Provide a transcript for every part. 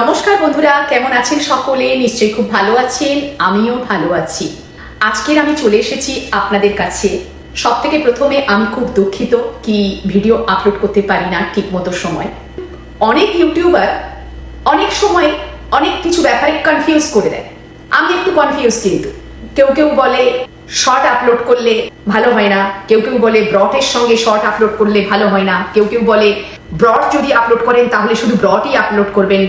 নমস্কার বন্ধুরা, কেমন আছেন সকলে? নিশ্চয়ই খুব ভালো আছেন, আমিও ভালো আছি। আজকের আমি চলে এসেছি আপনাদের কাছে। সব থেকে প্রথমে আমি খুব দুঃখিত কি ভিডিও আপলোড করতে পারি না ঠিক মতো সময়। অনেক ইউটিউবার অনেক সময় অনেক কিছু ব্যাপারে কনফিউজ করে দেয়। আমি একটু কনফিউজ কিন্তু। কেউ কেউ বলে শর্ট আপলোড করলে ভালো হয় না। কেউ কেউ বলে ব্রটের সঙ্গে শর্ট আপলোড করলে ভালো হয় না। কেউ কেউ বলে ব্রড যদি আপলোড করেন তাহলে শুধু ব্রডই আপলোড করবেন।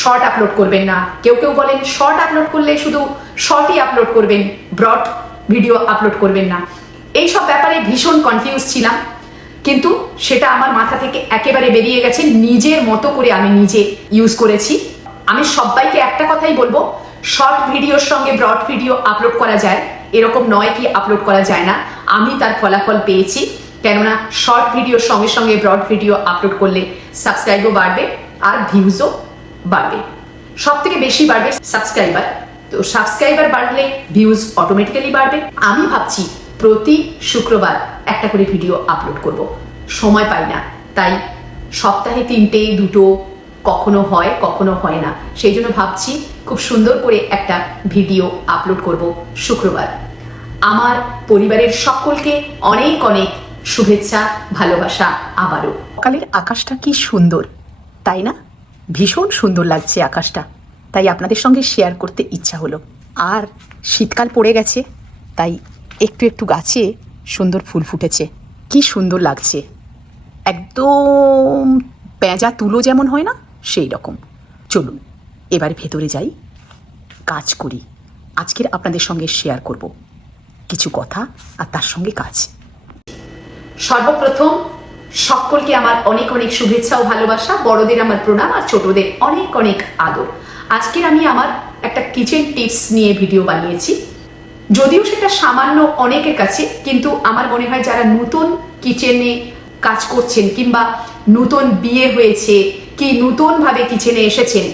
শর্ট আপলোড করবেন না। কেউ কেউ বলেন শর্ট আপলোড করলে শুধু শর্টই আপলোড করবেন ব্রড ভিডিও আপলোড করবেন না। এই সব ব্যাপারে ভীষণ কনফিউজ ছিলাম, কিন্তু সেটা আমার মাথা থেকে একেবারে বেরিয়ে গেছে, নিজের মতো করে আমি নিজে ইউজ করেছি। আমি সবাইকে একটা কথাই বলব শর্ট ভিডিওর সঙ্গে ব্রড ভিডিও আপলোড করা যায়, এরকম নয় কি আপলোড করা যায় না। আমি তার ফলাফল পেয়েছি, কেননা শর্ট ভিডিওর সঙ্গে সঙ্গে ব্রড ভিডিও আপলোড করলে সাবস্ক্রাইবও বাড়বে, আর ভিউজও বাড়বে। সব থেকে বেশি বাড়বে সাবস্ক্রাইবার তো সাবস্ক্রাইবার বাড়লে ভিউজ অটোমেটিক্যালি বাড়বে। আমি ভাবছি প্রতি শুক্রবার একটা করে ভিডিও আপলোড করব। সময় পাই না। তাই সপ্তাহে তিনটে, দুটো কখনো হয় কখনো হয় না। সেই জন্য ভাবছি খুব সুন্দর করে একটা ভিডিও আপলোড করব শুক্রবার। আমার পরিবারের সকলকে অনেক অনেক শুভেচ্ছা, ভালোবাসা আবারও। সকালের আকাশটা কি সুন্দর, তাই না? ভীষণ সুন্দর লাগছে আকাশটা। তাই আপনাদের সঙ্গে শেয়ার করতে ইচ্ছা হলো। আর শীতকাল পড়ে গেছে, তাই একটু একটু গাছে সুন্দর ফুল ফুটেছে। কি সুন্দর লাগছে। একদম পেঁজা তুলো যেমন হয় না, সেই রকম। চলুন, এবার ভেতরে যাই, কাজ করি। আজকের আপনাদের সঙ্গে শেয়ার করব। কিছু কথা আর তার সঙ্গে কাজ। সর্বপ্রথম সকলকে আমার অনেক অনেক শুভেচ্ছা ও ভালোবাসা, বড়দের আমার প্রণাম আর ছোটদের অনেক অনেক আদর। আজকের আমি আমার একটা কিচেন টিপস নিয়ে ভিডিও বানিয়েছি। যদিও সেটা সামান্য অনেকের কাছে, কিন্তু আমার মনে হয় যারা নতুন কিচেনে কাজ করছেন কিংবা নতুন বিয়ে হয়েছে কি নতুনভাবে কিচেনে এসেছেন,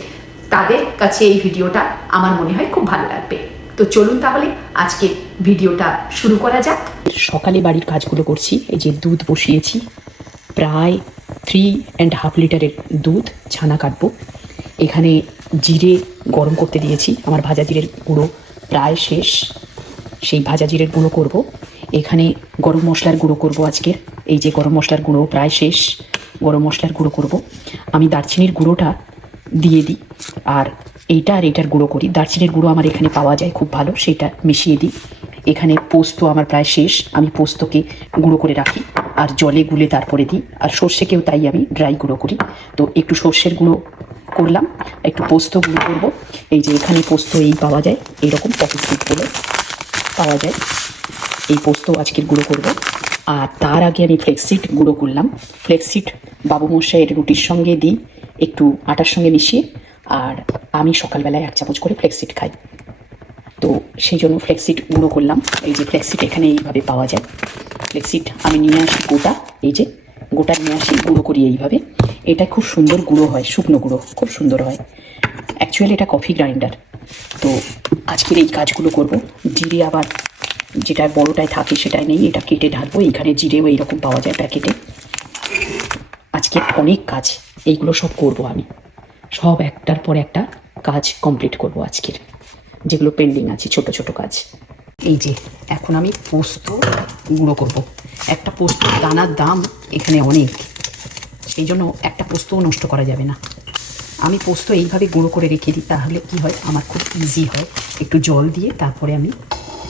তাদের কাছে এই ভিডিওটা আমার মনে হয় খুব ভালো লাগবে। তো চলুন তাহলে আজকে ভিডিওটা শুরু করা যাক। সকালে বাড়ির কাজগুলো করছি, এই যে দুধ বসিয়েছি। প্রায় থ্রি অ্যান্ড হাফ লিটারের দুধ, ছানা কাটবো। এখানে জিরে গরম করতে দিয়েছি, আমার ভাজা জিরের গুঁড়ো প্রায় শেষ। সেই ভাজা জিরের গুঁড়ো করব। এখানে গরম মশলার গুঁড়ো করব আজকের এই যে গরম মশলার গুঁড়ো প্রায় শেষ, গরম মশলার গুঁড়ো করব। আমি দারচিনির গুঁড়োটা দিয়ে দিই, আর এইটা আর এইটার গুঁড়ো করি। দারচিনির গুঁড়ো আমার এখানে পাওয়া যায় খুব ভালো, সেটা মিশিয়ে দিই। এখানে পোস্ত আমার প্রায় শেষ, আমি পোস্তকে গুঁড়ো করে রাখি। আর জলে গুলে তারপরে দিই। আর সর্ষেকেও তাই আমি ড্রাই গুঁড়ো করি। তো একটু সর্ষের গুঁড়ো করলাম। একটু পোস্ত গুঁড়ো করব। এই যে এখানে পোস্ত এই পাওয়া যায়। এইরকম পকেট সিটগুলো পাওয়া যায়। এই পোস্ত আজকের গুঁড়ো করব। আর তার আগে আমি ফ্লেক্সিড গুঁড়ো করলাম। ফ্লেক্সিড বাবু মশাইয়ের রুটির সঙ্গে দিই। একটু আটার সঙ্গে মিশিয়ে। আর আমি সকালবেলায় এক চামচ করে ফ্লেক্সিড খাই। তো সেই জন্য ফ্লেক্সিড গুঁড়ো করলাম। এই যে ফ্লেক্সিড এখানে এইভাবে পাওয়া যায়। ফ্লেক্সিড আমি নিয়ে আসি গোটা, এই যে গোটা নিয়ে আসি, গুঁড়ো করি এইভাবে। এটা খুব সুন্দর গুঁড়ো হয়, শুকনো গুঁড়ো, খুব সুন্দর হয়। অ্যাকচুয়ালি এটা কফি গ্রাইন্ডার তো আজকের এই কাজগুলো করব। জিরে আবার যেটা বড়টায় থাকে সেটাই নেই, এটা কেটে ঢালবো। এইখানে জিরেও এইরকম পাওয়া যায় প্যাকেটে। আজকে অনেক কাজ, এইগুলো সব করব আমি। সব একটার পর একটা কাজ কমপ্লিট করব আজকের। যেগুলো পেন্ডিং আছে, ছোট ছোট কাজ। এই যে, এখন আমি পোস্ত গুঁড়ো করব। একটা পোস্ত দানার দাম এখানে অনেক। সেই জন্য একটা পোস্তও নষ্ট করা যাবে না। আমি পোস্ত এইভাবে গুঁড়ো করে রেখে দিই, তাহলে কি হয়? আমার খুব ইজি হয়। একটু জল দিয়ে তারপরে আমি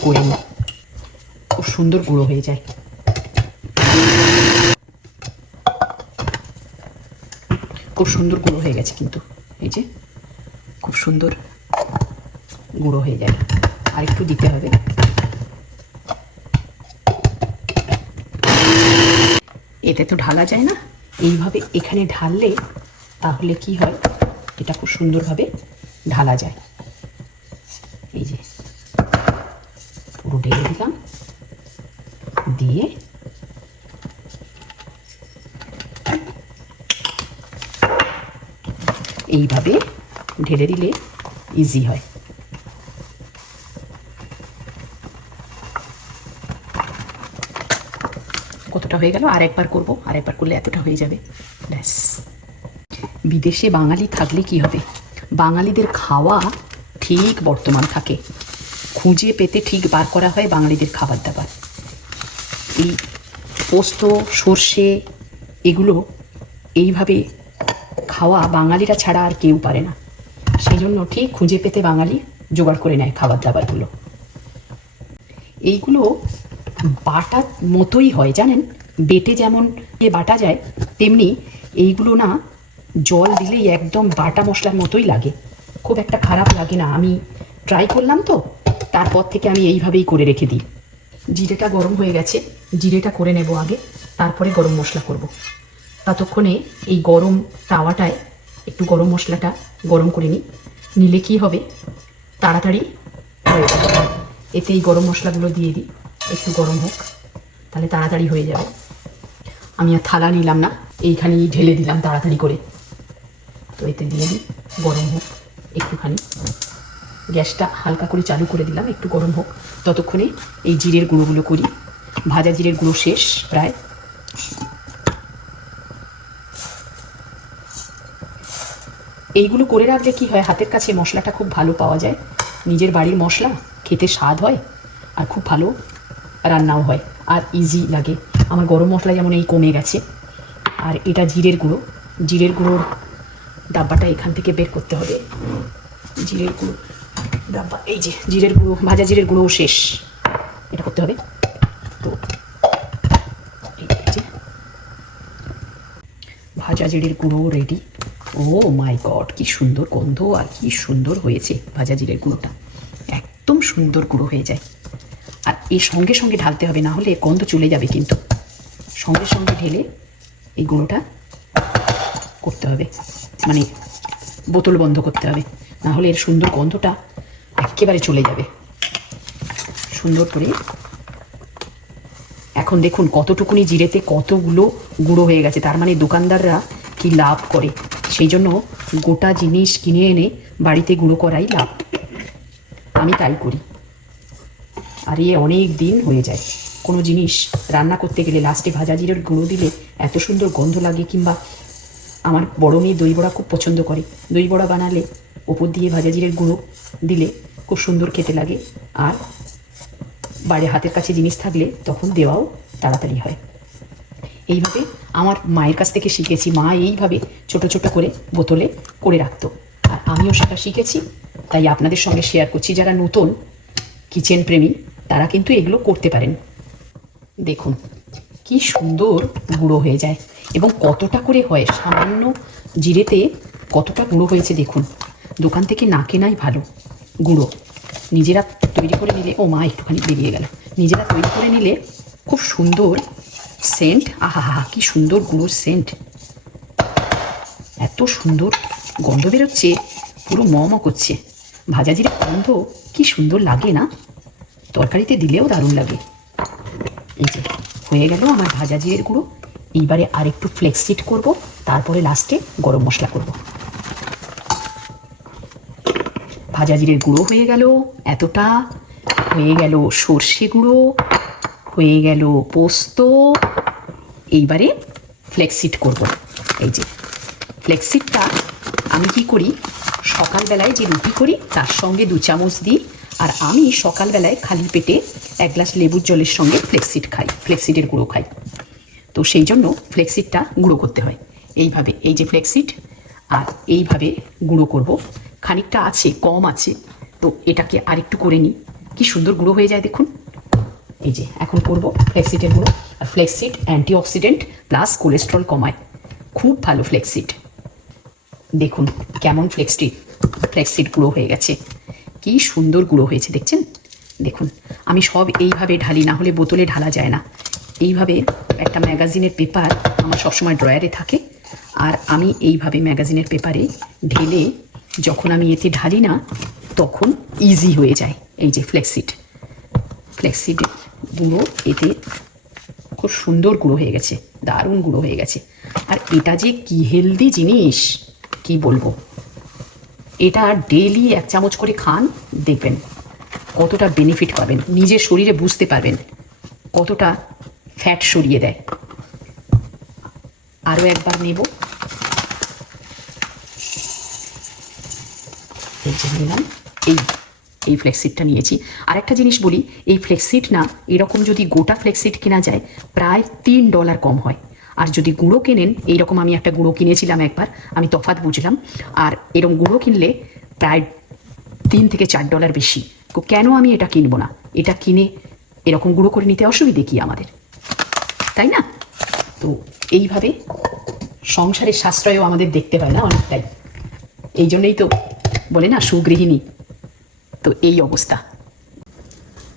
করে নিই। খুব সুন্দর গুঁড়ো হয়ে যায়। খুব সুন্দর গুঁড়ো হয়ে গেছে কিন্তু। এই যে, খুব সুন্দর গুঁড়ো হয়ে যায়। আর একটু দিতে হবে এতে তো ঢালা যায় না। এইভাবে এখানে ঢাললে তাহলে কি হয়? এটা খুব সুন্দরভাবে ঢালা যায়। এই যে, পুরো ঢেলে দিলাম। দিয়ে এইভাবে ঢেলে দিলে ইজি হয়। কতটা হয়ে গেল? আর একবার করব আর একবার করলে এতটা হয়ে যাবে। ব্যাস। বিদেশে বাঙালি থাকলে কি হবে? বাঙালিদের খাওয়া ঠিক বর্তমান থাকে। খুঁজে পেতে ঠিক বার করা হয় বাঙালিদের খাবার দাবার এই পোস্ত, সর্ষে, এগুলো এইভাবে খাওয়া বাঙালিরা ছাড়া আর কেউ পারে না। সেই জন্য ঠিক খুঁজে পেতে বাঙালি জোগাড় করে নেয় খাবার দাবারগুলো এইগুলো বাটার মতোই হয়, জানেন? বেটে যেমন এ বাটা যায়, তেমনি এইগুলো না জল দিলেই একদম বাটা মশলার মতোই লাগে। খুব একটা খারাপ লাগে না। আমি ট্রাই করলাম তো, তারপর থেকে আমি এইভাবেই করে রেখে দিই। জিরেটা গরম হয়ে গেছে, জিরেটা করে নেব আগে, তারপরে গরম মশলা করব। ততক্ষণে এই গরম তাওয়াটায় একটু গরম মশলাটা গরম করে নিই। নিলে কি হবে? তাড়াতাড়ি হয়ে যাবে। এতে এই গরম মশলাগুলো দিয়ে দিই। একটু গরম হোক, তাহলে তাড়াতাড়ি হয়ে যাবে। আমি আর থালা নিলাম না, এইখানেই ঢেলে দিলাম তাড়াতাড়ি করে। তো এতে দিয়ে দিই, গরম হোক একটুখানি। গ্যাসটা হালকা করে চালু করে দিলাম, একটু গরম হোক। ততক্ষণে এই জিরের গুঁড়োগুলো করি। ভাজা জিরের গুঁড়ো শেষ প্রায়। এইগুলো করে রাখলে কি হয়, হাতের কাছে মশলাটা খুব ভালো পাওয়া যায়। নিজের বাড়ির মশলা, খেতে স্বাদ হয়, আর খুব ভালো রান্নাও হয়। আর ইজি লাগে। আমার গরম মশলা যেমন এই কমে গেছে, আর এটা জিরের গুঁড়ো। জিরের গুঁড়োর ডাব্বাটা এখান থেকে বের করতে হবে। জিরের গুঁড়ো ডাব্বা, এই যে জিরের গুঁড়ো, ভাজা জিরের গুঁড়ো শেষ। এটা করতে হবে। তো ভাজা জিরের গুঁড়ো রেডি ও মাই গড কি সুন্দর গন্ধ আর কি সুন্দর হয়েছে ভাজা জিরের গুঁড়োটা। একদম সুন্দর গুঁড়ো হয়ে যায়। এর সঙ্গে সঙ্গে ঢালতে হবে, না হলে গন্ধ চলে যাবে কিন্তু। সঙ্গে সঙ্গে ঢেলে এই গুঁড়োটা করতে হবে। মানে বোতল বন্ধ করতে হবে, না হলে এর সুন্দর গন্ধটা একেবারে চলে যাবে। সুন্দর করে এখন দেখুন কতটুকুনি জিরেতে কতগুলো গুঁড়ো হয়ে গেছে, তার মানে দোকানদাররা কি লাভ করে? সেই জন্য গোটা জিনিস কিনে এনে বাড়িতে গুঁড়ো করাই লাভ। আমি তাই করি। আর এ অনেক দিন হয়ে যায়। কোনো জিনিস রান্না করতে গেলে লাস্টে ভাজা জিরের গুঁড়ো দিলে এত সুন্দর গন্ধ লাগে কিংবা আমার বড় মেয়ে দই বড়া খুব পছন্দ করে। দই বড়া বানালে ওপর দিয়ে ভাজা জিরের গুঁড়ো দিলে খুব সুন্দর খেতে লাগে। আর বাইরে হাতের কাছে জিনিস থাকলে তখন দেওয়াও তাড়াতাড়ি হয়। এইভাবে আমার মায়ের কাছ থেকে শিখেছি। মা এইভাবে ছোট ছোট করে বোতলে করে রাখতো। আর আমিও সেটা শিখেছি। তাই আপনাদের সঙ্গে শেয়ার করছি। যারা নতুন কিচেন প্রেমী তারা কিন্তু এগুলো করতে পারেন। দেখুন, কি সুন্দর গুঁড়ো হয়ে যায় এবং কতটা করে হয়, সামান্য জিরেতে কতটা গুঁড়ো হয়েছে দেখুন। দোকান থেকে না কেনাই ভালো গুঁড়ো। নিজেরা তৈরি করে নিলে, ও মা, একটুখানি বেরিয়ে গেল। নিজেরা তৈরি করে নিলে খুব সুন্দর সেন্ট আহা হা কি সুন্দর গুঁড়োর সেন্ট। এত সুন্দর গন্ধ বেরোচ্ছে, পুরো ম করছে। ভাজা জিরে গন্ধ, কি সুন্দর লাগে না? তরকারিতে দিলেও দারুণ লাগে। এই যে, হয়ে গেল আমার ভাজা জিরের গুঁড়ো। এইবারে আর একটু ফ্লেক্সিট করব, তারপরে লাস্টে গরম মশলা করব। ভাজা জিরের গুঁড়ো হয়ে গেল এতটা, হয়ে গেল সর্ষে গুঁড়ো, হয়ে গেল পোস্ত। এইবারে ফ্লেক্সিট করব। এই যে ফ্লেক্সিটটা আমি কি করি? সকালবেলায় যে রুটি করি, তার সঙ্গে দু চামচ দিই। আর আমি সকালবেলায় খালি পেটে এক গ্লাস লেবুর জলের সঙ্গে ফ্লেক্সিট খাই ফ্লেক্সিটের গুঁড়ো খাই। তো সেই জন্য ফ্লেক্সিটটা গুঁড়ো করতে হয়। এইভাবে, এই যে ফ্লেক্সিট আর এইভাবে গুঁড়ো করব। খানিকটা আছে, কম আছে, তো এটাকে আরেকটু করে নিই। কি সুন্দর গুঁড়ো হয়ে যায় দেখুন। এই যে, এখন করব ফ্লেক্সিটের গুঁড়ো। আর ফ্লেক্সিট অ্যান্টিঅক্সিডেন্ট প্লাস কোলেস্ট্রল কমায়। খুব ভালো ফ্লেক্সিট দেখুন, কেমন ফ্লেক্সিট ফ্লেক্সিট গুঁড়ো হয়ে গেছে। কি সুন্দর গুঁড়ো হয়েছে, দেখছেন? দেখুন, আমি সব এইভাবে ঢালি, না হলে বোতলে ঢালা যায় না। এইভাবে একটা ম্যাগাজিনের পেপার আমার সবসময় ড্রয়ারে থাকে, আর আমি এইভাবে ম্যাগাজিনের পেপারে ঢেলে যখন আমি এতে ঢালি না, তখন ইজি হয়ে যায়। এই যে ফ্লেক্সিট ফ্লেক্সিড গুঁড়ো এতে খুব সুন্দর গুঁড়ো হয়ে গেছে, দারুণ গুঁড়ো হয়ে গেছে। আর এটা যে কি হেলদি জিনিস, কি বলব? এটা ডেলি এক চামচ করে খান, দেখবেন কতটা বেনিফিট পাবেন। নিজের শরীরে বুঝতে পারবেন কতটা ফ্যাট সরিয়ে দেয়। আরও একবার নেব। নিলাম। এই এই ফ্লেক্সিটটা নিয়েছি। আর একটা জিনিস বলি, এই ফ্লেক্সিট না, এরকম যদি গোটা ফ্লেক্সিট কেনা যায়, প্রায় তিন ডলার কম হয়। আর যদি গুঁড়ো কেনেন, এইরকম আমি একটা গুঁড়ো কিনেছিলাম একবার, আমি তফাৎ বুঝলাম। আর এরকম গুঁড়ো কিনলে প্রায় তিন থেকে চার ডলার বেশি। কেন আমি এটা কিনবো না? এটা কিনে এরকম গুঁড়ো করে নিতে অসুবিধে কি আমাদের? তাই না? তো এইভাবে সংসারের সাশ্রয়ও আমাদের দেখতে হয় না অনেকটাই। এই জন্যই তো বলে না, সুগৃহিণী। তো এই অবস্থা।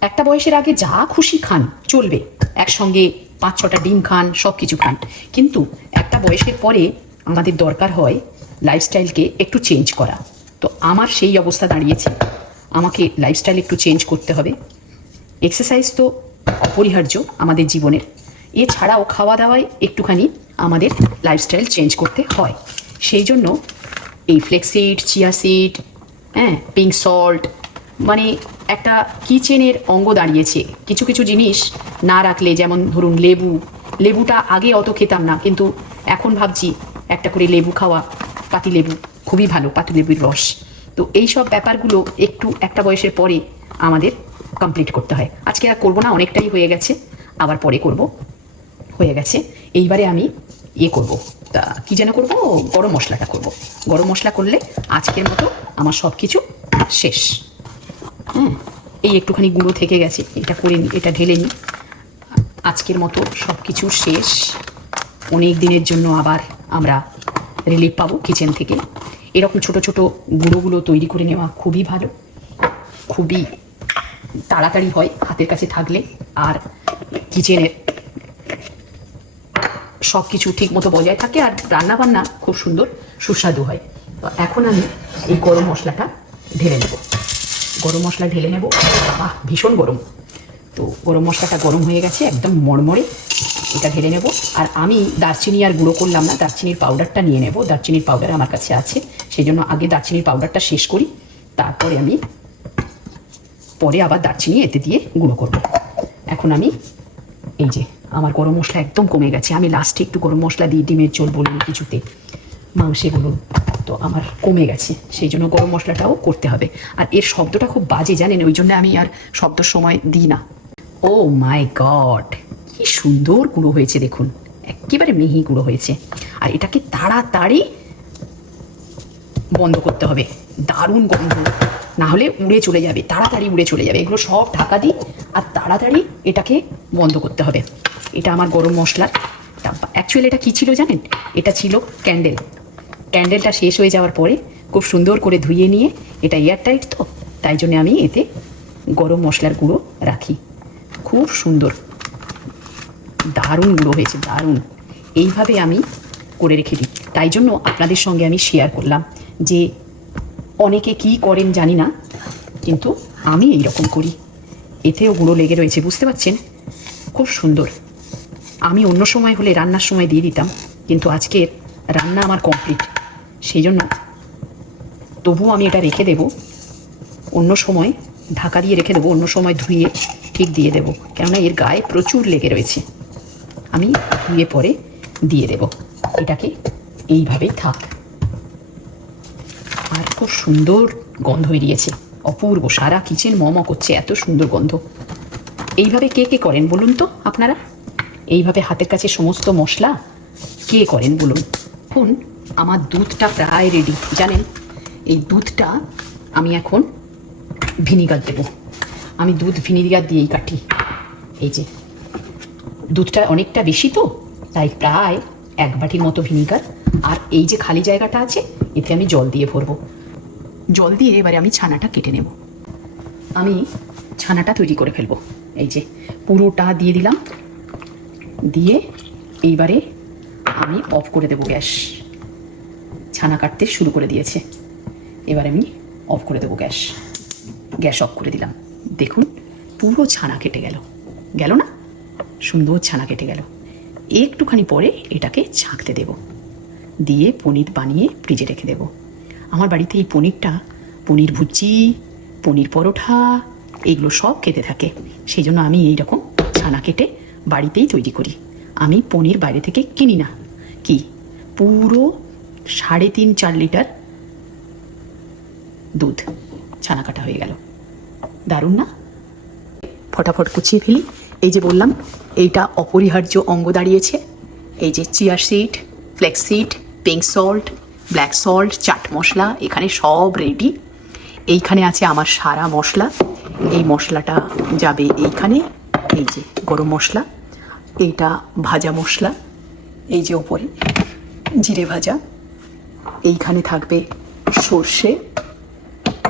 একটা বয়সের আগে যা খুশি খান, চলবে। একসঙ্গে পাঁচ ছটা ডিম খান সব কিছু খান। কিন্তু একটা বয়সের পরে আমাদের দরকার হয় লাইফস্টাইলকে একটু চেঞ্জ করা। তো আমার সেই অবস্থা দাঁড়িয়েছে। আমাকে লাইফস্টাইল একটু চেঞ্জ করতে হবে। এক্সারসাইজ তো অপরিহার্য আমাদের জীবনের। এছাড়াও খাওয়া দাওয়ায় একটুখানি আমাদের লাইফস্টাইল চেঞ্জ করতে হয়। সেই জন্য এই ফ্লেক্সিড চিয়া সিড হ্যাঁ পিঙ্ক সল্ট মানে একটা কিচেনের অঙ্গ দাঁড়িয়েছে। কিছু কিছু জিনিস না রাখলে, যেমন ধরুন লেবু, লেবুটা আগে অত খেতাম না, কিন্তু এখন ভাবছি একটা করে লেবু খাওয়া, পাতি লেবু, খুবই ভালো, পাতি লেবুর রস। তো এই সব ব্যাপারগুলো একটু একটা বয়সের পরে আমাদের কমপ্লিট করতে হয়। আজকে আর করব না, অনেকটাই হয়ে গেছে, আবার পরে করব। হয়ে গেছে, এইবারে আমি ইয়ে করব। তা কি যেন করব? গরম মশলাটা করব। গরম মশলা করলে আজকের মতো আমার সব কিছু শেষ। এই একটুখানি গুঁড়ো থেকে গেছে, এটা করে নিই এটা ঢেলে নিই আজকের মতো সব কিছু শেষ। অনেক দিনের জন্য আবার আমরা রিলিফ পাবো কিচেন থেকে। এরকম ছোট ছোট গুঁড়োগুলো তৈরি করে নেওয়া খুবই ভালো। খুবই তাড়াতাড়ি হয় হাতের কাছে থাকলে। আর কিচেনের সব কিছু ঠিক মতো বজায় থাকে আর রান্না বান্না খুব সুন্দর, সুস্বাদু হয়। তো এখন আমি এই গরম মশলাটা ঢেলে নেব। গরম মশলা ঢেলে নেব। বাহ, ভীষণ গরম। তো গরম মশলাটা গরম হয়ে গেছে, একদম মড়মড়ে এটা ঢেলে নেব। আর আমি দারচিনি আর গুঁড়ো করলাম না, দারচিনির পাউডারটা নিয়ে নেব। দারচিনির পাউডার আমার কাছে আছে সেই জন্য আগে দারচিনির পাউডারটা শেষ করি, তারপরে আমি পরে আবার দারচিনি এতে দিয়ে গুঁড়ো করব। এখন আমি এই যে আমার গরম মশলা একদম কমে গেছে, আমি লাস্টে একটু গরম মশলা দিই ডিমের চোল বলুন কিছুতে মাংসে বলুন তো আমার কমে গেছে। সেই জন্য গরম মশলাটাও করতে হবে। আর এর শব্দটা খুব বাজে, জানেন? ওই জন্য আমি আর শব্দ সময় দিই না। Oh my God! কি সুন্দর গুঁড়ো হয়েছে, দেখুন। একেবারে মিহি গুঁড়ো হয়েছে। আর এটাকে তাড়াতাড়ি বন্ধ করতে হবে। দারুণ গন্ধ। না হলে উড়ে চলে যাবে, তাড়াতাড়ি উড়ে চলে যাবে। এগুলো সব ঢাকা দিই আর তাড়াতাড়ি এটাকে বন্ধ করতে হবে। এটা আমার গরম মশলার অ্যাকচুয়ালি এটা কী ছিল জানেন? এটা ছিল ক্যান্ডেল। ক্যান্ডেলটা শেষ হয়ে যাওয়ার পরে খুব সুন্দর করে ধুয়ে নিয়ে, এটা এয়ারটাইট তো, তাই জন্য আমি এতে গরম মশলার গুঁড়ো রাখি। খুব সুন্দর। দারুণ গুঁড়ো হয়েছে, দারুণ। এইভাবে আমি করে রেখে দিই। তাই জন্য আপনাদের সঙ্গে আমি শেয়ার করলাম যে অনেকে কি করেন জানি না, কিন্তু আমি এই রকম করি। এতেও গুঁড়ো লেগে রয়েছে, বুঝতে পারছেন? খুব সুন্দর। আমি অন্য সময় হলে রান্নার সময় দিয়ে দিতাম, কিন্তু আজকের রান্না আমার কমপ্লিট সেই জন্য তবুও আমি এটা রেখে দেব। অন্য সময় ঢাকা দিয়ে রেখে দেবো, অন্য সময় ধুয়ে ঠিক দিয়ে দেবো। কেননা এর গায়ে প্রচুর লেগে রয়েছে। আমি ধুয়ে পরে দিয়ে দেব। এটাকে এইভাবেই থাক। আর খুব সুন্দর গন্ধ বেরিয়েছে। অপূর্ব সারা কিচেন মম করছে এত সুন্দর গন্ধ। এইভাবে কে কে করেন বলুন তো আপনারা? এইভাবে হাতের কাছে সমস্ত মশলা কে করেন বলুন? এখন আমার দুধটা প্রায় রেডি জানেন? এই দুধটা আমি এখন ভিনিগার দেব। আমি দুধ ভিনিগার দিয়েই কাটি। এই যে, দুধটা অনেকটা বেশি তো, তাই প্রায় এক বাটির মতো ভিনিগার আর এই যে খালি জায়গাটা আছে, এতে আমি জল দিয়ে ভরবো। জল দিয়ে এবারে আমি ছানাটা কেটে নেব। আমি ছানাটা তৈরি করে ফেলব। এই যে, পুরোটা দিয়ে দিলাম। দিয়ে এইবারে আমি অফ করে দেবো গ্যাস ছানা কাটতে শুরু করে দিয়েছে। এবার আমি অফ করে দেবো গ্যাস। গ্যাস অফ করে দিলাম। দেখুন, পুরো ছানা কেটে গেল। গেল না? সুন্দর ছানা কেটে গেল। একটুখানি পরে এটাকে ছাঁকতে দেব। দিয়ে পনির বানিয়ে ফ্রিজে রেখে দেব। আমার বাড়িতে এই পনিরটা, পনির ভুজি, পনির পরোঠা, এগুলো সব খেতে থাকে। সেই জন্য আমি এই রকম ছানা কেটে বাড়িতেই তৈরি করি। আমি পনির বাইরে থেকে কিনি না। কি? পুরো সাড়ে তিন, চার লিটার দুধ। ছানা কাটা হয়ে গেল। দারুণ না? ফটাফট কুচিয়ে ফেলি। এই যে বললাম, এইটা অপরিহার্য অঙ্গ দাঁড়িয়েছে। এই যে chia seed, flax seed, pink salt, black salt, chaat masala, এখানে সব রেডি এইখানে আছে আমার সারা মশলা। এই মশলাটা যাবে এইখানে। এই যে গরম মশলা, এইটা ভাজা মশলা। এই যে ওপরে জিরে ভাজা। এইখানে থাকবে সর্ষে,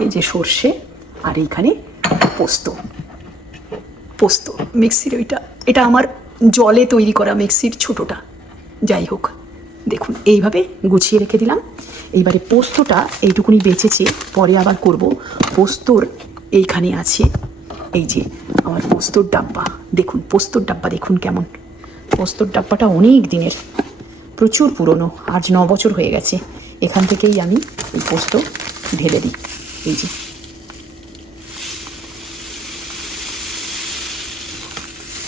এই যে সর্ষে, আর এইখানে পোস্ত। পোস্ত, মিক্সির ওইটা। এটা আমার জলে তৈরি করা মিক্সির ছোটোটা। যাই হোক, দেখুন, এইভাবে গুছিয়ে রেখে দিলাম। এইবারে পোস্তটা এইটুকুনি বেঁচেছে, পরে আবার করব। পোস্তর এইখানে আছে, এই যে আমার পোস্তর ডাব্বা। দেখুন, পোস্তর ডাব্বা, দেখুন কেমন। পোস্তর ডাব্বাটা অনেক দিনের, প্রচুর পুরনো, আজ ন বছর হয়ে গেছে। এখান থেকেই আমি এই পোস্ত ঢেলে দিই। এই যে।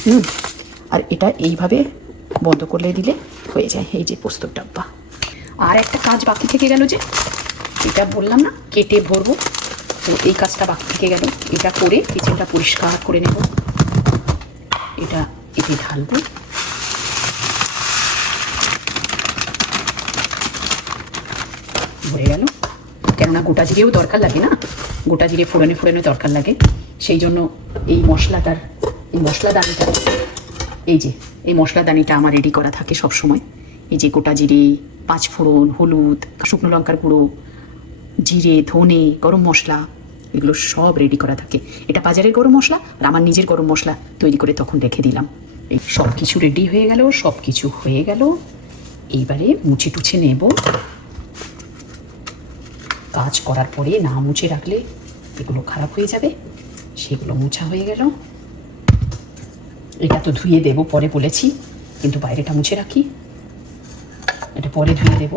হুম, আর এটা এইভাবে বন্ধ করলে দিলে হয়ে যায় এই যে পোস্তর ডাব্বা। আর একটা কাজ বাকি থেকে গেল যে, এটা বললাম না, কেটে ভরবো। তো এই কাজটা বাকি থেকে গেল। এটা করে কিচেনটা পরিষ্কার করে নেব। এটা এতে ঢালবো। ভরে গেল। কেননা গোটা জিরেও দরকার লাগে না? গোটা জিরে ফোড়নে ফোড়নে দরকার লাগে। সেই জন্য এই মশলাটার, এই মশলাদানিটা, এই যে, এই মশলাদানিটা আমার রেডি করা থাকে সব সময় এই যে গোটা জিরে, পাঁচ ফোড়ন, হলুদ, শুকনো লঙ্কার গুঁড়ো, জিরে, ধনে, গরম মশলা, এগুলো সব রেডি করা থাকে। এটা বাজারের গরম মশলা আর আমার নিজের গরম মশলা তৈরি করে তখন রেখে দিলাম। এই সব কিছু রেডি হয়ে গেল সব কিছু হয়ে গেল। এইবারে মুছে টুছে নেব। কাজ করার পরে না মুছে রাখলে এগুলো খারাপ হয়ে যাবে। সেগুলো মোছা হয়ে গেল। এটা তো ধুয়ে দেব, পরে বলেছি, কিন্তু বাইরেটা মুছে রাখি। এটা পরে ধুয়ে দেব।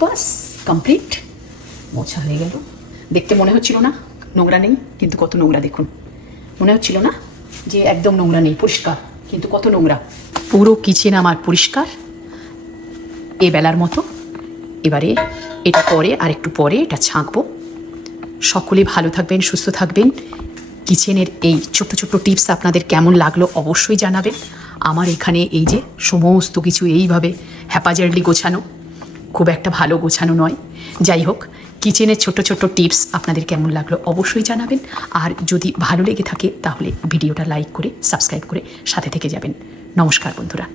বাস কমপ্লিট মোছা হয়ে গেল। দেখতে মনে হচ্ছিল না, নোংরা নেই, কিন্তু কত নোংরা দেখুন। মনে হচ্ছিল না যে একদম নোংরা নেই, পরিষ্কার। কিন্তু কত নোংরা। পুরো কিচেন আমার পরিষ্কার। এ বেলার মতো। এবারে এটা পরে, আর একটু পরে এটা ছাঁকবো। সকলে ভালো থাকবেন, সুস্থ থাকবেন। কিচেনের এই ছোট্ট ছোট্ট টিপস আপনাদের কেমন লাগল অবশ্যই জানাবেন। আমার এখানে এই যে সমস্ত কিছু এইভাবে হ্যাপাজার্লি গোছানো, খুব একটা ভালো গোছানো নয়। যাই হোক কিচেনের ছোট ছোট টিপস আপনাদের কেমন লাগল অবশ্যই জানাবেন। আর যদি ভালো লেগে থাকে তাহলে ভিডিওটা লাইক করে, সাবস্ক্রাইব করে সাথে থেকে যাবেন। নমস্কার বন্ধুরা।